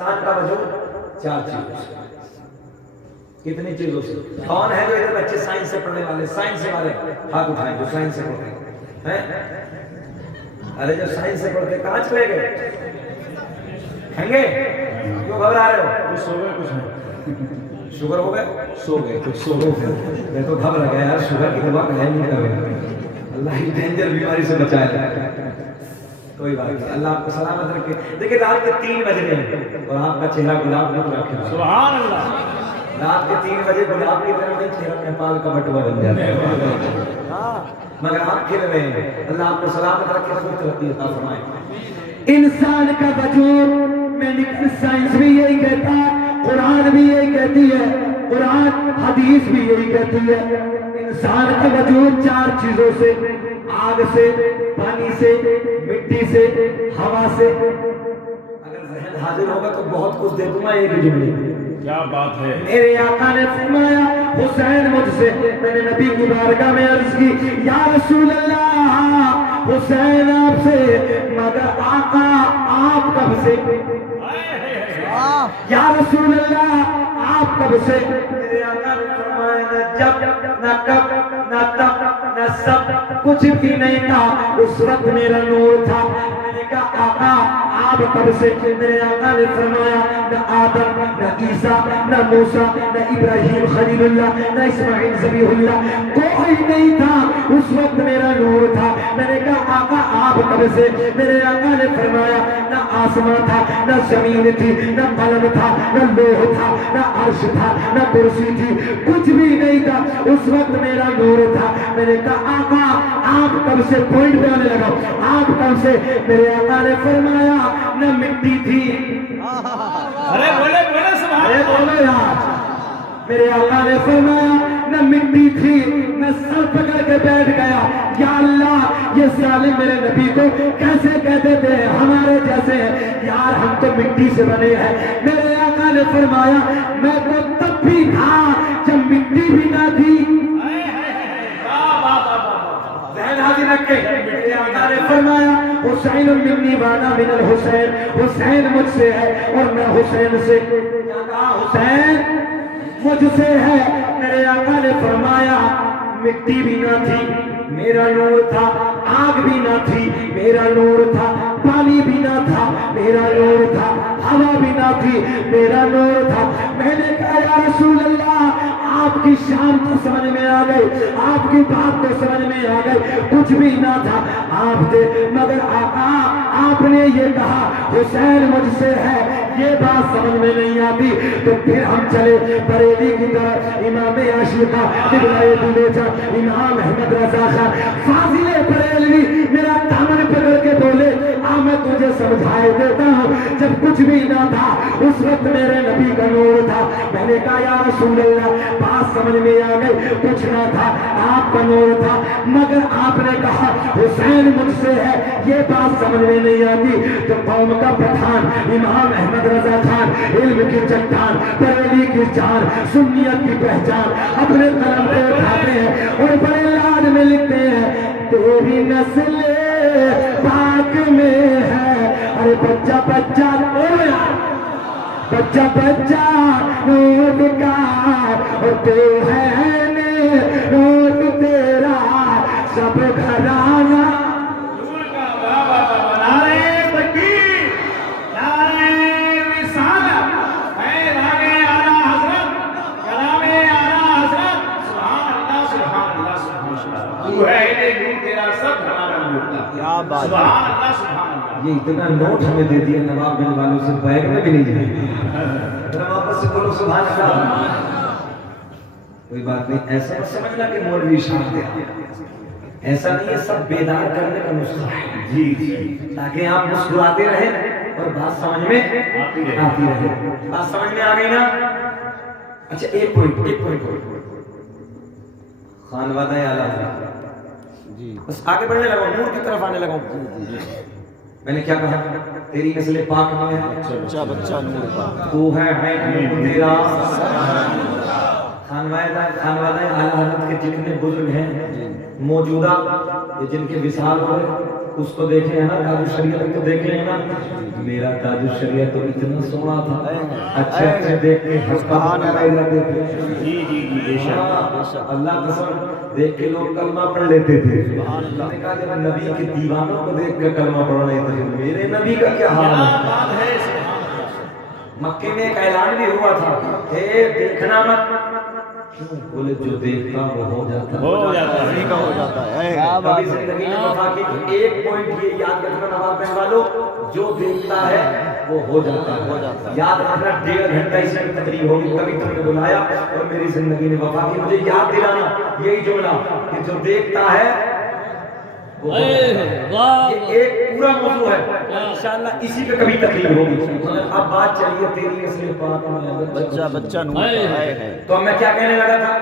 انسان کا وجود چار چیزوں سے. کتنی چیزوں سے؟ کون ہے جو ادھر بچے سائنس سے پڑھنے والے، سائنس والے ہاتھ اٹھائیں جو سائنس سے پڑھتے ہیں. ارے جو سائنس سے پڑھتے کہاں چلے گئے؟ کھائیں گے؟ کیوں گھبرا رہے ہو؟ کچھ سو گئے کچھ نہیں. شوگر ہو گئے؟ سو گئے کچھ سو گئے. میں تو گھبرا گیا یار، شوگر کی دوا ہے نہیں کرے. اللہ ہی ڈینجر بیماری سے بچائے. کوئی بات نہیں، اللہ آپ کو سلامت رکھے. دیکھیں رات کے 3 بج رہے ہیں اور آپ کا چہرہ گلاب نہیں رکھے. سبحان اللہ. رات کے 3 بجے گلاب کی طرح نہیں، چہرہ نیپال کا بٹوا بن جاتا ہے. مگر آپ کھل رہے ہیں. اللہ آپ کو سلامت رکھے، خوب ترقی عطا فرمائے. انسان کا وجود میڈیکل سائنس بھی یہی کہتا ہے، قرآن بھی یہی کہتی ہے، قرآن حدیث بھی یہی کہتی ہے. انسان کا وجود 4 چیزوں سے، آگ سے، پانی سے، مٹی سے، ہوا سے. اگر ذہن حاضر ہوگا تو بہت کچھ دے دوں گا ایک ہی جملے. کیا بات ہے. میرے آقا نے فرمایا حسین مجھ سے، میں نے نبی کی بارگاہ میں عرض کی یا رسول اللہ حسین آپ سے، مگر آقا آپ کب سے؟ یا رسول اللہ آپ کب سے؟ میرے آقا نے فرمایا نہ جب نہ کب نہ تب نہ سب، کچھ بھی نہیں تھا. اس وقت میرا نور تھا. میں نے کہا آقا آپ کب سے؟ میرے آقا نے فرمایا نہ آدم نہ عیسیٰ نہ موسیٰ نہ ابراہیم خلیل اللہ نہ اسماعیل ذبیح اللہ، کوئی نہیں تھا. اس وقت میرا نور تھا. میں نے کہا آقا آپ کب سے؟ میرے آقا نے فرمایا نہ آسمان تھا نہ زمین تھی نہ قلم تھا نہ لوح تھا نہ عرش تھا نہ کرسی تھی، کچھ بھی نہیں تھا. اس وقت میرا نور تھا. میں نے کہا آقا آپ کب سے؟ پوائنٹ پہ آنے لگا. آپ کب سے؟ میرے آقا نے فرمایا نہ مٹی تھی. ارے بولے بولے سبحان ارے اللہ. بولے یار. میرے آقا نے فرمایا نہ مٹی تھی. میں سر پکڑ کے بیٹھ گیا، یا اللہ یہ ظالم میرے نبی کو کیسے کہتے تھے ہمارے جیسے ہیں یار، ہم تو مٹی سے بنے ہیں. میرے آقا نے فرمایا میں تو تب بھی تھا جب مٹی بھی نہ تھی. ذہن حاضر رکھے. میرے آقا نے فرمایا حسین منی وانا من الحسین، حسین مجھ سے ہے اور میں حسین سے. کیا کہا؟ حسین مجھ سے ہے. میرے آقا نے فرمایا مٹی بھی نہ تھی میرا نور تھا، آگ بھی نہ تھی میرا نور تھا، پانی بھی نہ تھا میرا نور تھا، ہوا بھی نہ تھی میرا نور تھا. میں نے کہا یا رسول اللہ آپ کی شان تو سمجھ میں آ گئی، آپ کی بات تو سمجھ میں آ گئی، کچھ بھی نہ تھا آپ تھے. مگر آقا آپ نے یہ کہا حسین مجھ سے ہے، یہ بات سمجھ میں نہیں آتی. تو پھر ہم چلے بریلی کی طرف. امام عاشقہ قبلہ دلچا امام احمد رضا خان فاضل بریلوی میرا دامن پکڑ کے بولے میں تجھے سمجھائے دیتا ہوں جب کچھ بھی نہ تھا اس وقت میرے نبی کا نور تھا. میں نے کہا یا رسول اللہ بات سمجھ میں آ گئی، کچھ نہ تھا آپ کا نور تھا. مگر آپ نے کہا حسین مجھ سے ہے، یہ بات سمجھ میں نہیں آتی. تو قوم کا پٹھان امام احمد رضا خان، علم کی چٹان، بریلی کی جان، سنیت کی پہچان، اپنے قلم پہ اٹھاتے ہیں اور بڑے لاڈ میں لکھتے ہیں تیری نسل پاک میں ہے. ارے بچہ بچہ بچہ بچہ نور کا اور تو ہے نور تیرا سب گھرانہ. یہ اتنا نوٹ ہمیں دے دیا نواب بن والوں سے بیگ میں بھی نہیں جائے. واپس سے بولو سبحان اللہ. کوئی بات نہیں، ایسا نہ سمجھنا کہ مولوی شان دے، ایسا نہیں ہے. سب بیدار کرنے کا نسخہ ہے جی، تاکہ آپ مسکراتے رہیں اور بات سمجھ میں آتی رہے. بات سمجھ میں آ گئی نا؟ اچھا ایک پوائنٹ خانوادہ اعلیٰ جی، بس آگے بڑھنے لگا، نور کی طرف آنے لگا. میں نے کیا کہا؟ تیری نسل پاک میں ہے، بچہ نور کا تو ہے عین تیرا. خانوادہ اعلیٰ حضرت کے جتنے بزرگ ہیں موجودہ، یہ جن کے وصال ہوئے اس کو دیکھے ہیں نا تاج الشریعت کو دیکھے ہیں نا میرا تاج الشریعت تو اتنا سونا تھا اچھے اچھے دیکھ کے سبحان اللہ تھے جی جی جی بے شک اللہ قسم دیکھ کے لوگ کلمہ پڑھ لیتے تھے اللہ نے کہا جب نبی کے دیوانوں کو دیکھ کر کلمہ پڑھ رہے تھے میرے نبی کا کیا حال ہے مکے میں ایک اعلان بھی ہوا تھا اے دیکھنا مت بولے جو دیکھتا وہ ہو جاتا ہو جاتا ہے کبھی زندگی میں وفا کی تو ایک پوائنٹ یہ یاد رکھنا نواب بہن والو جو دیکھتا ہے وہ ہو جاتا ہے یاد رکھنا 1.5 گھنٹہ اس میں تقریر ہوگی کبھی تم نے بلایا اور میری زندگی میں وفا کی مجھے یاد دلانا یہی جملہ کہ جو دیکھتا ہے وہ ہو جاتا ہے۔ یہ ایک پورا موضوع ہے انشاءاللہ اسی پہ کبھی تقریر ہوگی اب بات چلیے تیری اصل پاک میں بچہ نور ہے تو اب میں کیا کہنے لگا تھا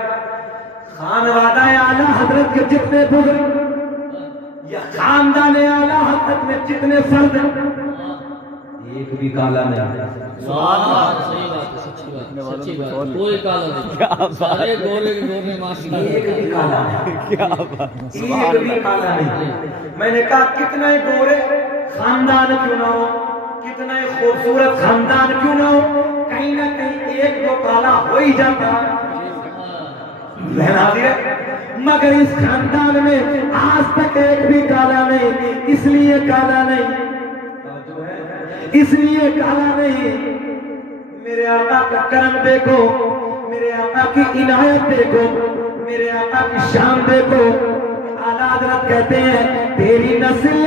خانوادہ اعلیٰ حضرت کے جتنے بزرگ یا خاندان اعلیٰ حضرت میں جتنے فرد ہیں ایک بھی کالا نہیں سبحان اللہ صحیح بات ہے سچی بات کوئی کالا نہیں سارے گورے گورے ماشاءاللہ ایک بھی کالا نہیں ایک بھی کالا نہیں میں نے کہا کتنا ہی گورے خاندان کیوں نہ ہو کتنا ہی خوبصورت خاندان کیوں نہ ہو کہیں نہ کہیں ایک دو کالا ہو ہی جاتا بہن حاضر ہے مگر اس خاندان میں آج تک ایک بھی کالا نہیں اس لیے کالا نہیں اس لیے کالا نہیں میرے آقا کا کرم دیکھو میرے آقا کی عنایت دیکھو میرے آقا کی شان دیکھو اعلیٰ حضرت کہتے ہیں تیری نسل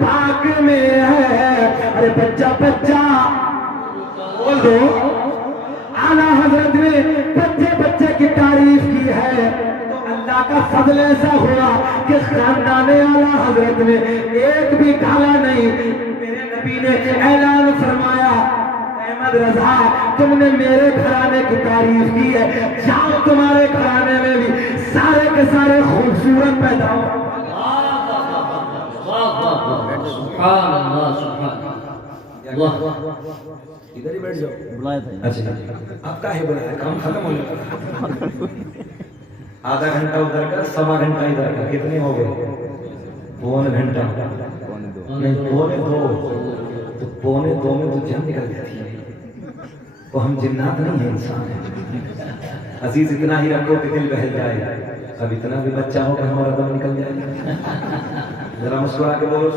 پاک میں ہے ارے بچہ بچہ بول دو اعلیٰ حضرت نے بچے بچے کی تعریف کی ہے تو اللہ کا فضل ایسا ہوا کہ خاندان اعلیٰ حضرت میں ایک بھی کالا نہیں میرے نبی نے اعلان فرمایا احمد رضا تم نے میرے گھرانے کی تعریف کی ہے جاؤ تمہارے گھرانے میں بھی سارے کے سارے خوبصورت پیدا ہو سبحان اللہ سبحان اللہ ادھر ہی بیٹھ جاؤ بلایا تھا اچھا اب کا ہے بلایا کام ختم ہونے کا آدھا گھنٹہ ادھر کا 1.25 گھنٹہ ادھر کا کتنے ہو گئے 1.25 گھنٹہ نہیں 1.25 تو 1.25 میں تو جان نکل جاتی ہے تو ہم جنات نہیں ہیں انسان ہیں عزیز اتنا ہی رکھو کہ دل بہل جائے اب اتنا بھی بچہ ہو کہ ہمارا دم نکل جائے ذرا مسکرا کے بولو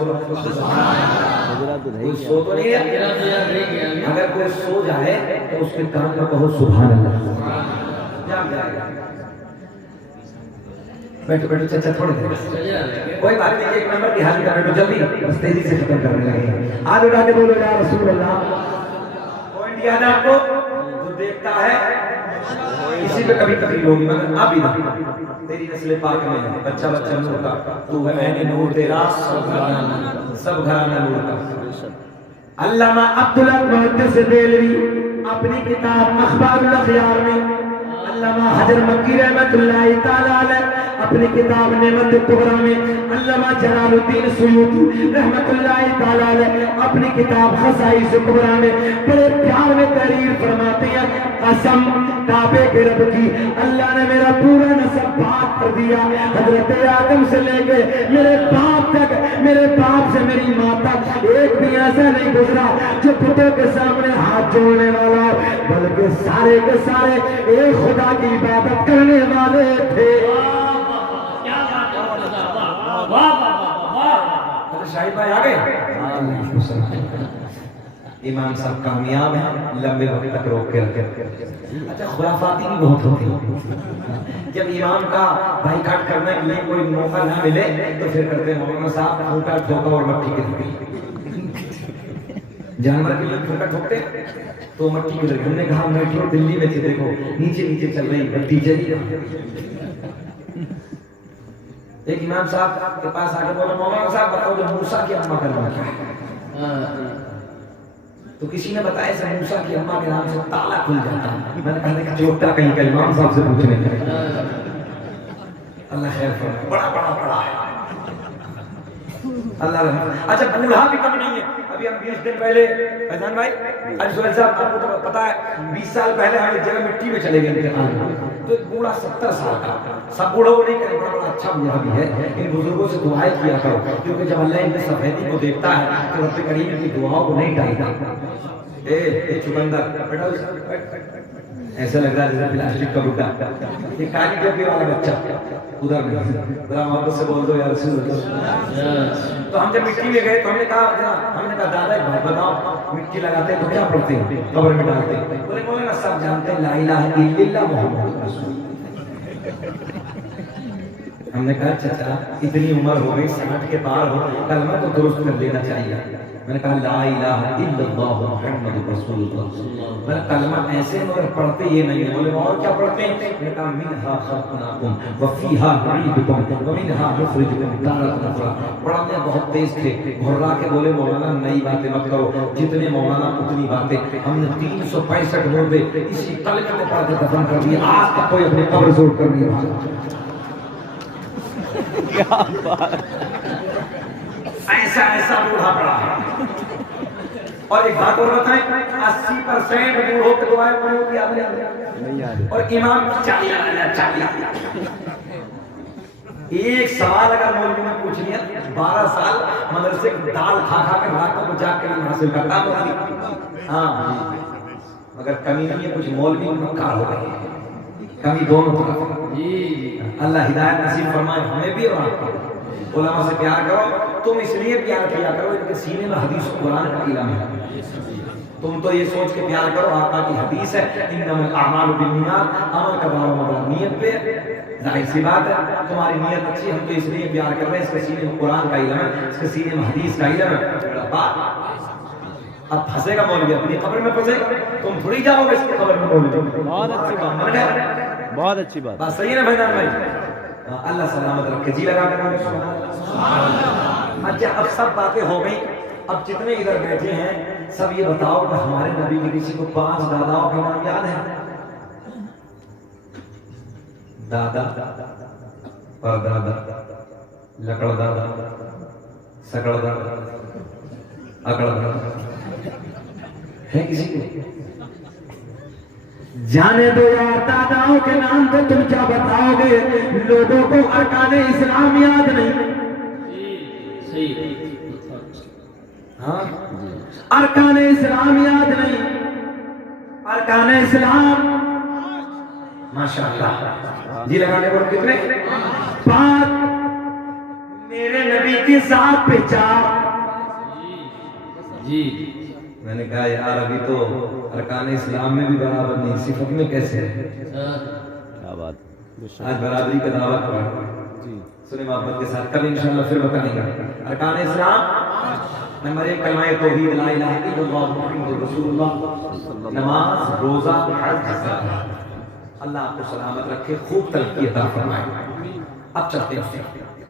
کوئی سو تو نہیں ہے اگر کوئی سو جائے تو اس کے کان میں کہو سبحان اللہ جاگ جائے گا بیٹھو بیٹھو چچا تھوڑے دیر کوئی بات نہیں ایک نمبر کی حاضر بیٹھو جلدی بس تیزی سے ختم کرنے لگے آج اٹھا کے بولو یا رسول اللہ پوائنٹ یاد ہے آپ کو جو دیکھتا ہے اسی پہ کبھی تقریر ہوگی مگر اب ہی تیری نسل پاک میں بچہ بچہ نور کا تو ہے میں نے نور تیرا سب گھرانہ نور کا علامہ عبداللہ محدث دہلوی اپنی کتاب اخبار الاخیار میں علامہ حجر مکی رحمت اللہ تعالی علیہ اپنی کتاب نعمت الکبریٰ میں علامہ جلال الدین سیوطی رحمت اللہ تعالی علیہ اپنی کتاب خصائص الکبریٰ میں بڑے پیار میں تحریر فرماتے ہیں قسم کعبے کے رب کی اللہ نے میرا پورا نسب پاک کر دیا حضرت آدم سے لے کے میرے باپ تک میرے باپ سے میری ماں تک ایک بھی ایسا نہیں گزرا جو بتوں کے سامنے ہاتھ جوڑنے والا بلکہ سارے کے سارے ایک خدا کی عبادت کرنے والے تھے شاہد بھائی آگے امام صاحب کامیاب ہیں لمبے وقت تک روک کے رکھے اچھا خرافاتی بھی بہت ہوتی ہیں جب امام کا بائیکاٹ کرنے کے لیے کوئی موقع نہ ملے تو پھر کرتے ہیں مولانا صاحب پھوٹا ٹھوکا اور مٹی کے دھوکے جانور کے لیے پھوٹا ٹھوکتے تو مٹی کے دھوکے ہم نے کہا میٹرو دلی میں تھی دیکھو نیچے نیچے چل رہی مٹی چلی ایک امام صاحب کے پاس آ کے بولا مولانا صاحب بتاؤ جو موسیٰ کی اماں کا نام کیا ہے تو کسی نے بتایا کہ موسیٰ کی اماں کے نام سے تالا کھل جاتا ہے میں نے کہا کہ چوٹا کہیں کا امام صاحب سے پوچھنے کا اللہ خیر فرمائے بڑا بڑا پڑا ہے اللہ رحم. اچھا بوڑھا بھی کم نہیں ہے. ابھی ہم 20 دن پہلے فیضان بھائی علی سہیل صاحب آپ کو تو پتا ہے 20 سال پہلے ہم ایک جگہ مٹی میں چلے گئے انتقال, تو ایک بوڑھا 70 سال کا, سب بوڑھوں کو نہیں کرے, بڑا اچھا بوڑھا بھی ہے. ان بزرگوں سے دعائیں کیا کرو, کیونکہ جب اللہ ان کی سفیدی کو دیکھتا ہے تو رب کریم کی دعاؤں کو نہیں ٹالتا. اے چکندر بیٹا ایسا لگ رہا ہے جیسے پلاسٹک کا بڈا, یہ کالی ٹوپی والا بچہ ادھر نہیں, ذرا محبت سے بول دو یا رسول اللہ. تو ہم جب مٹی میں گئے تو ہم نے کہا دادا ایک بات بتاؤ, مٹی لگاتے تو کیا پڑھتے ہیں, قبر میں ڈالتے ہیں. بولے مولانا سب جانتے ہیں لا الہ الا اللہ محمد رسول اللہ. ہم نے کہا چچا اتنی عمر ہو گئی 60 کے پار ہو, کلمہ تو درست کر لینا چاہیے. میں نے کہا لا الہ الا اللہ محمد رسول اللہ. میں نے کلمہ ایسے مگر پڑھتے یہ نہیں ہے. بولے اور کیا پڑھتے ہیں؟ میں نے کہا منہا خلقناکم وفیہا نعیدکم ومنہا نخرجکم تارۃ اخری. پڑھنے بہت تیز تھے, گھرا کے بولے مولانا نئی باتیں مت کرو, جتنے مولانا اتنی باتیں. ہم نے 365 مردے اسی کلمے کو پڑھ کے دفن کر دیے, آج تک کوئی اپنی قبر زور کر نہیں رہا. ایسا بوڑھا پڑا ہے. اور ایک بات اور بتائیں, 80% بوڑھوں کے دعائیں بوڑھوں کی آدمی نہیں آ رہی, اور امام 40. ایک سوال اگر مولوی نے پوچھ لیا, 12 سال مدرسے دال کھا کر رات کو جا کر حاصل کرتا مولوی. ہاں مگر کمی نہیں ہے, کچھ مولوی مکار ہو گئے, کمی دونوں طرف. اللہ ہدایت نصیب فرمائے ہمیں بھی اور آپ کو. علماء سے پیار کرو, تم اس لیے پیار کیا کرو ان کے سینے میں حدیث و قرآن کا علم ہے. تم تو یہ سوچ کے پیار کرو آقا کی حدیث ہے انما الاعمال بالنیات, عمل کا دار و مدار نیت پہ. ظاہر سی بات ہے تمہاری نیت اچھی, ہم تو اس لیے پیار کر رہے ہیں اس کے سینے میں قرآن کا علم ہے, اس کے سینے میں حدیث کا علم ہے. اب پھنسے گا مولوی اپنی قبر میں پھنسے گا, تم تھوڑی جاؤ گے اس کی قبر میں مولوی. بہت اچھی بات, بہت اچھی بات. بات صحیح ہے نا بھائی بھائی. اللہ سلامت رکھے. جی لگا کر سبحان اللہ. اچھا اب سب باتیں ہو گئی, اب جتنے ادھر بیٹھے ہیں سب یہ بتاؤ کہ ہمارے نبی کے کسی کو 5 داداؤں کے نام یاد ہے؟ دادا, پردادا, لکڑ دادا, سکڑ دادا, اکڑ دادا ہے کسی کو؟ جانے دو یار داداؤں کے نام تو تم کیا بتاؤ گے, لوگوں کو ارکان اسلام یاد نہیں. ہاں ارکان اسلام یاد نہیں. ارکان اسلام ماشاءاللہ. جی لگانے پر کتنے؟ 5. میرے نبی کی ذات پہ 4. جی میں نے کہا یار ابھی تو ارکان اسلام میں بھی برابر نہیں, صفت میں کیسے ہے؟ کیا بات. آج برابری کا دعویٰ کر رہا ہوں, سنیں محبت کے ساتھ, کل انشاءاللہ پھر بتائیں گا. ارکان اسلام نمبر 1 کلمہ توحید لا الہ الا اللہ محمد رسول اللہ, نماز, روزہ, حج, زکات. اللہ آپ کو سلامت رکھے, خوب ترقی عطا فرمائے. اب چلتے ہیں